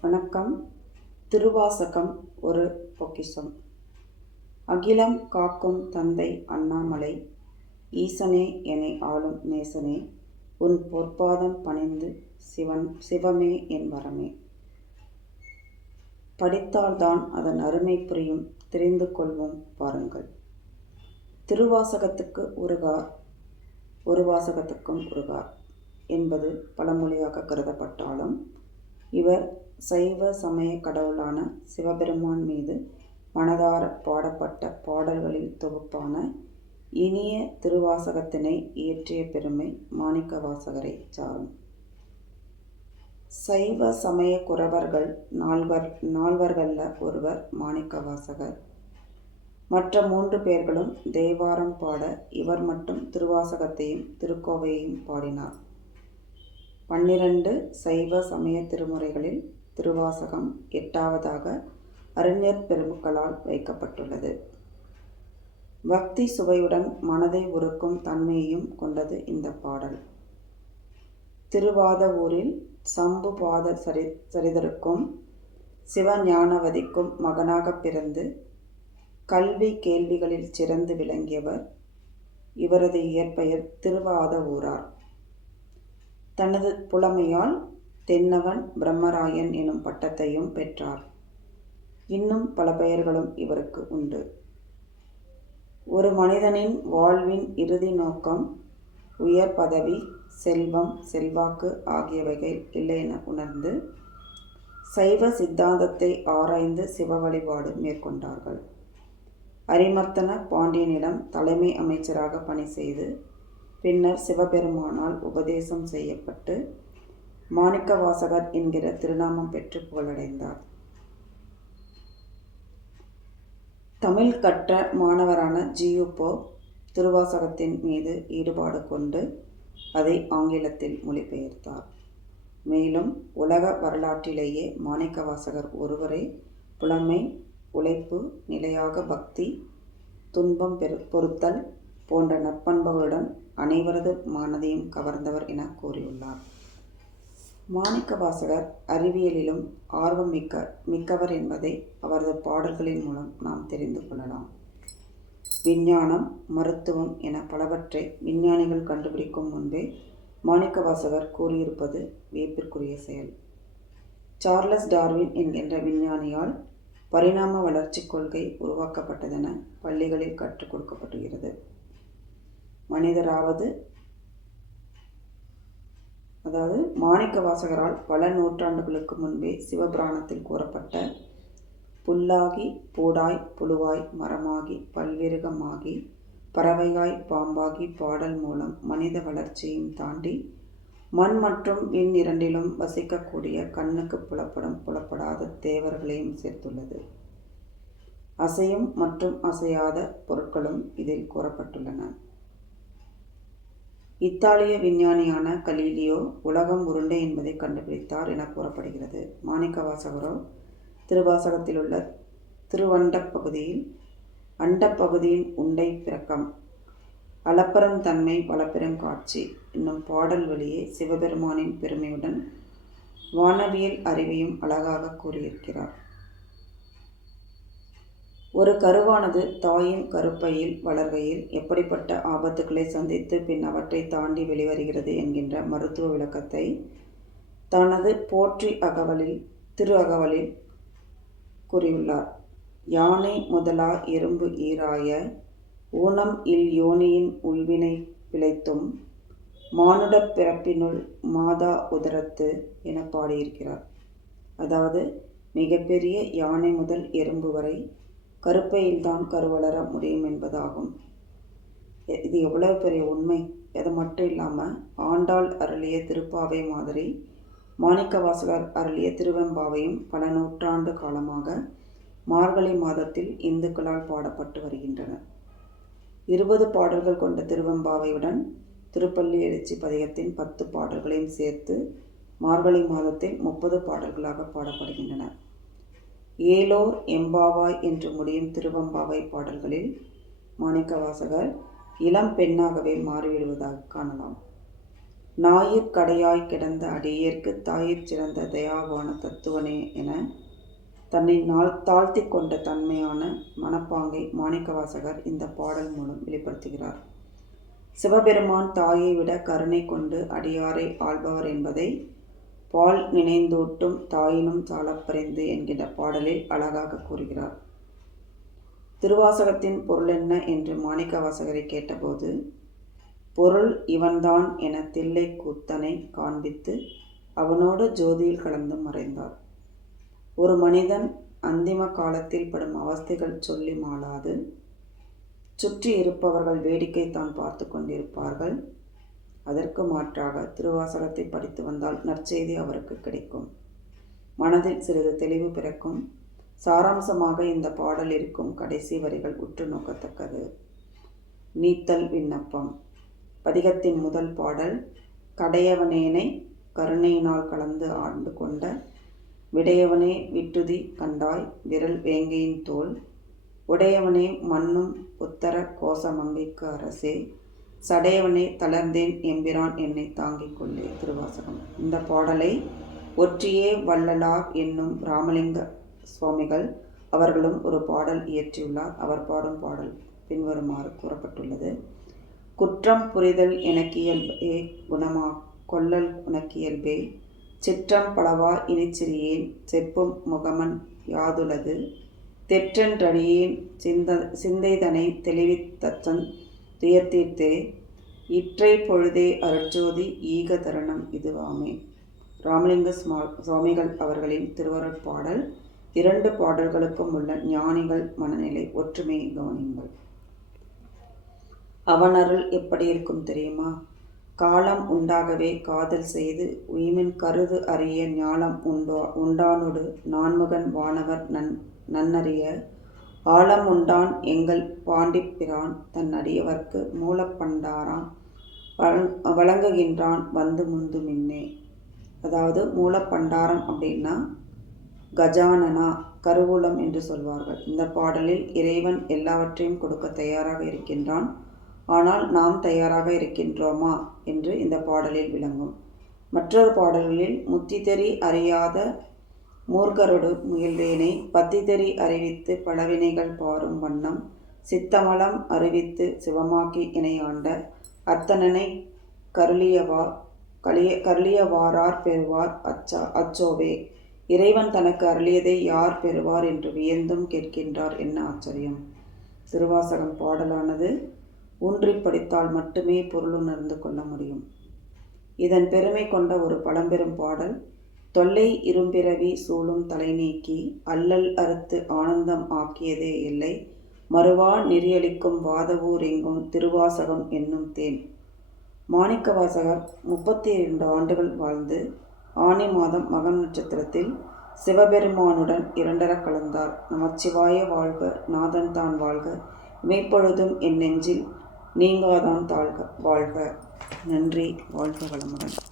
வணக்கம். திருவாசகம் ஒரு பொக்கிஷம். அகிலம் காக்கும் தந்தை அண்ணாமலை ஈசனே என்னை ஆளும் நேசனே உன் பொற்பாதம் பணிந்து சிவன் சிவமே என் வரமே. படித்தால்தான் அதன் அருமை புரியும் தெரிந்து கொள்வோம் பாருங்கள். திருவாசகத்துக்கு உருகார் ஒரு வாசகத்துக்கும் உருகார் என்பது பழமொழியாக கருதப்பட்டாலும் இவர் சைவ சமய கடவுளான சிவபெருமான் மீது மனதார பாடப்பட்ட பாடல்களின் தொகுப்பான இனிய திருவாசகத்தினை இயற்றிய பெருமை மாணிக்க வாசகரை சாரும். சைவ சமய குறவர்கள் நால்வர் நால்வர்களில் ஒருவர் மாணிக்க வாசகர். மற்ற மூன்று பேர்களும் தேவாரம் பாட இவர் மட்டும் திருவாசகத்தையும் திருக்கோவையையும் பாடினார். பன்னிரண்டு சைவ சமய திருமுறைகளில் திருவாசகம் எட்டாவதாக அறிஞர் பெருமக்களால் வைக்கப்பட்டுள்ளது. பக்தி சுவையுடன் மனதை உருக்கும் தன்மையையும் கொண்டது இந்த பாடல். திருவாத ஊரில் சம்பு பாத சரி சரிதருக்கும் சிவஞானவதிக்கும் மகனாக பிறந்து கல்வி கேள்விகளில் சிறந்து விளங்கியவர் இவரது இயற்பெயர் திருவாதவூரார். தனது புலமையால் தென்னவன் பிரம்மராயன் எனும் பட்டத்தையும் பெற்றார். இன்னும் பல பெயர்களும் இவருக்கு உண்டு. ஒரு மனிதனின் வாழ்வின் இறுதி நோக்கம் உயர் பதவி செல்வம் செல்வாக்கு ஆகியவைகள் இல்லை என உணர்ந்து சைவ சித்தாந்தத்தை ஆராய்ந்து சிவ வழிபாடு மேற்கொண்டார்கள். அரிமர்த்தன பாண்டியனிடம் தலைமை அமைச்சராக பணி செய்து பின்னர் சிவபெருமானால் உபதேசம் செய்யப்பட்டு மாணிக்கவாசகர் என்கிற திருநாமம் பெற்று புகழடைந்தார். தமிழ் கற்ற மாணவரான ஜியுப்போ திருவாசகத்தின் மீது ஈடுபாடு கொண்டு அதை ஆங்கிலத்தில் மொழிபெயர்த்தார். மேலும் உலக வரலாற்றிலேயே மாணிக்கவாசகர் ஒருவரே புலமை உழைப்பு நிலையாக பக்தி துன்பம் பெரு பொறுத்தல் போன்ற நற்பண்புகளுடன் அனைவரது மானதையும் கவர்ந்தவர் என கூறியுள்ளார். மாணிக்க வாசகர் அறிவியலிலும் ஆர்வம் மிக்க மிக்கவர் என்பதை அவரது பாடல்களின் மூலம் நாம் தெரிந்து கொள்ளலாம். விஞ்ஞானம் மருத்துவம் என பலவற்றை விஞ்ஞானிகள் கண்டுபிடிக்கும் முன்பே மாணிக்க வாசகர் கூறியிருப்பது வியப்பிற்குரிய செயல். சார்லஸ் டார்வின் என்கின்ற விஞ்ஞானியால் பரிணாம வளர்ச்சி கொள்கை உருவாக்கப்பட்டதென பள்ளிகளில் கற்றுக் கொடுக்கப்படுகிறது மனிதராவது அதாவது மாணிக்க வாசகரால் பல நூற்றாண்டுகளுக்கு முன்பே சிவபுராணத்தில் கூறப்பட்ட புல்லாகி பூடாய் புழுவாய் மரமாகி பல்விருகமாகி பறவைகாய் பாம்பாகி பாடல் மூலம் மனித வளர்ச்சியையும் தாண்டி மண் மற்றும் விண் இரண்டிலும் வசிக்கக்கூடிய கண்ணுக்கு புலப்படும் புலப்படாத தேவர்களையும் சேர்த்துள்ளது. அசையும் மற்றும் அசையாத பொருட்களும் இதில் கூறப்பட்டுள்ளன. இத்தாலிய விஞ்ஞானியான கலீலியோ உலகம் உருண்டை என்பதை கண்டுபிடித்தார் என கூறப்படுகிறது. மாணிக்க வாசகரோ திருவாசகத்தில் உள்ள திருவண்டப் பகுதியில் அண்டப்பகுதியின் உண்டை பிறக்கம் அளப்பரந்தன்மை வளப்பெரும் காட்சி என்னும் பாடல் வழியே சிவபெருமானின் பெருமையுடன் வானவியல் அறிவையும் அழகாக கூறியிருக்கிறார். ஒரு கருவானது தாயின் கருப்பையில் வளர்கையில் எப்படிப்பட்ட ஆபத்துக்களை சந்தித்து பின் அவற்றை தாண்டி வெளிவருகிறது என்கின்ற மருத்துவ விளக்கத்தை தனது போற்றி அகவலில் திரு அகவலில் கூறியுள்ளார். யானை முதலா எறும்பு ஈராய ஊனம் இல் யோனியின் உள்வினை பிழைத்தும் மானுடப் பிறப்பினுள் மாதா உதரத்து என பாடியிருக்கிறார். அதாவது மிகப்பெரிய யானை முதல் எறும்பு வரை கருப்பையில்தான் கருவளர முடியும் என்பதாகும். இது எவ்வளவு பெரிய உண்மை? அது மட்டும் இல்லாமல் ஆண்டாள் அருளிய திருப்பாவை மாதிரி மாணிக்கவாசகர் அருளிய திருவெம்பாவையும் பல நூற்றாண்டு காலமாக மார்கழி மாதத்தில் இந்துக்களால் பாடப்பட்டு வருகின்றன இருபது பாடல்கள் கொண்ட திருவெம்பாவையுடன் திருப்பள்ளி எழுச்சி பதிகத்தின் பத்து பாடல்களையும் சேர்த்து மார்கழி மாதத்தில் முப்பது பாடல்களாக பாடப்படுகின்றன ஏலோர் எம்பாவாய் என்று முடியும் திருவம்பாவை பாடல்களில் மாணிக்கவாசகர் இளம் பெண்ணாகவே மாறிவிடுவதாக காணலாம் நாயிற் கடையாய் கிடந்த அடியேற்கு தாயிற் சிறந்த தயாவான தத்துவனே என தன்னை நாள் தாழ்த்தி கொண்ட தன்மையான மனப்பாங்கை மாணிக்கவாசகர் இந்தப் பாடல் மூலம் வெளிப்படுத்துகிறார். சிவபெருமான் தாயை விட கருணை கொண்டு அடியாரை ஆள்பவர் என்பதை பால் நினைந்தூட்டும் தாயினும் சாலப்பறிந்து என்கிற பாடலில் அழகாக கூறுகிறார். திருவாசகத்தின் பொருள் என்ன என்று மாணிக்கவாசகரைக் கேட்டபோது பொருள் இவன்தான் என தில்லைக் கூத்தனை காண்பித்து அவனோடு ஜோதியில் கலந்து மறைந்தார். ஒரு மனிதன் அந்திம காலத்தில் படும் அவஸ்தைகள் சொல்லி மாளாது. சுற்றி இருப்பவர்கள் வேடிக்கை தான் பார்த்து கொண்டிருப்பார்கள். அதற்கு மாற்றாக திருவாசகத்தை படித்து வந்தால் நற்செய்தி அவருக்கு கிடைக்கும். மனதில் சிறிது தெளிவு பிறக்கும். சாராம்சமாக இந்த பாடல் இருக்கும் கடைசி வரிகள் உற்று நோக்கத்தக்கது. நீத்தல் விண்ணப்பம் பதிகத்தின் முதல் பாடல் கடையவனேனை கருணையினால் கலந்து ஆண்டு கொண்ட விடையவனே விட்டுதி கண்டாய் விரல் வேங்கையின் தோல் உடையவனே மண்ணும் உத்தர கோசமங்கைக்கு அரசே சடையவனே தளர்ந்தேன் எம்பிரான் என்னை தாங்கிக் கொண்டே திருவாசகம் இந்த பாடலை ஒற்றியே வள்ளலார் என்னும் ராமலிங்க சுவாமிகள் அவர்களும் ஒரு பாடல் இயற்றியுள்ளார். அவர் பாடும் பாடல் பின்வருமாறு கூறப்பட்டுள்ளது. குற்றம் புரிதல் எனக்கியல்பே குணமா கொள்ளல் உனக்கியல்பே சிற்றம் பலவா இனிச்சிறியேன் செப்பும் முகமன் யாதுளது தெற்றென் சிந்த சிந்தைதனை தெளிவித்தன் துயர்த்தீர்த்தே இற்றை பொழுதே அருட்ஜோதி ஈக தருணம் இதுவாமே. ராமலிங்க சுவாமிகள் அவர்களின் திருவருள் பாடல் இரண்டு பாடல்களுக்கும் உள்ள ஞானிகள் மனநிலை ஒற்றுமையை கவனியுங்கள். அவனருள் எப்படி இருக்கும் தெரியுமா? காலம் உண்டாகவே காதல் செய்து உயிமின் கருது அறிய ஞாலம் உண்டானொடு நான்முகன் வானவர் நன் நன்னறிய ஆழம் உண்டான் எங்கள் பாண்டிப்பிரான் தன் அடியவர்க்கு மூலப் பண்டாரம் வழங்குகின்றான் வந்து முந்து மின்னே. அதாவது மூலப்பண்டாரம் அப்படின்னா கஜானனா கருவூலம் என்று சொல்வார்கள். இந்த பாடலில் இறைவன் எல்லாவற்றையும் கொடுக்க தயாராக இருக்கின்றான். ஆனால் நாம் தயாராக இருக்கின்றோமா என்று இந்த பாடலில் விளங்கும். மற்றொரு பாடல்களில் முத்திதறி அறியாத மூர்க்கரொடு முயல்வேனைப் பத்திதறி அறிவித்து பலவினைகள் பாரும் வண்ணம் சித்தமலம் அறிவித்து சிவமாக்கி கருளியவார் கலிய கருளியவாரார் பெறுவார் அச்சா அச்சோவே. இறைவன் தனக்கு அருளியதை யார் பெறுவார் என்று வியந்தும் கேட்கின்றார் என்ன ஆச்சரியம். திருவாசகம் பாடலானது ஊன்றி படித்தால் மட்டுமே பொருளுணர்ந்து கொள்ள முடியும். இதன் பெருமை கொண்ட ஒரு பழம்பெரும் பாடல் தொல்லை இரும்பிறவி சூழும் தலைநீக்கி அல்லல் அறுத்து ஆனந்தம் ஆக்கியதே இல்லை மறுவா நெறியளிக்கும் வாதவூர் எங்கும் திருவாசகம் என்னும் தேன். மாணிக்கவாசகர் முப்பத்தி இரண்டு ஆண்டுகள் வாழ்ந்து ஆனி மாதம் மகன் நட்சத்திரத்தில் சிவபெருமானுடன் இரண்டர கலந்தார். நமச்சிவாய வாழ்க நாதன்தான் வாழ்க மெய்ப்பொழுதும் என் நெஞ்சில் நீங்காதான் தாழ்க வாழ்க. நன்றி வாழ்க வளமுடன்.